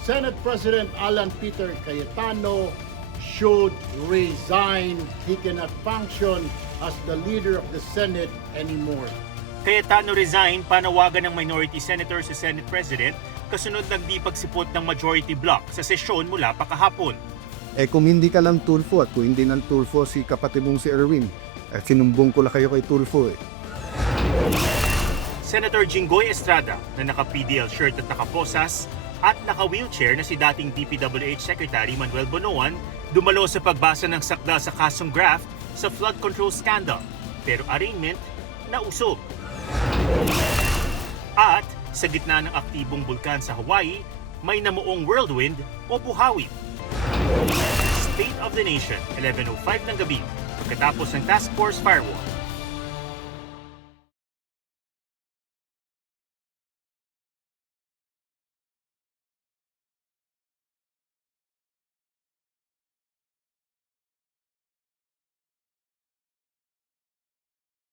Senate President Alan Peter Cayetano should resign. He cannot function as the leader of the Senate anymore. Cayetano resign, panawagan ng minority senator sa Senate President kasunod ng di pagsipot ng majority bloc sa sesyon mula pa kahapon. Kung hindi ka lang Tulfo at kung hindi ng Tulfo si kapatid mong si Erwin, sinumbong ko lang kayo kay Tulfo Senator Jinggoy Estrada na naka-PDL shirt at nakaposas at naka-wheelchair na si dating DPWH Secretary Manuel Bonoan dumalo sa pagbasa ng sakda sa kasong graft sa flood control scandal pero arraignment nausog. At sa gitna ng aktibong bulkan sa Hawaii, may namuong whirlwind o buhawi. State of the Nation, 11:05 ng gabi, pagkatapos ng Task Force Firewall.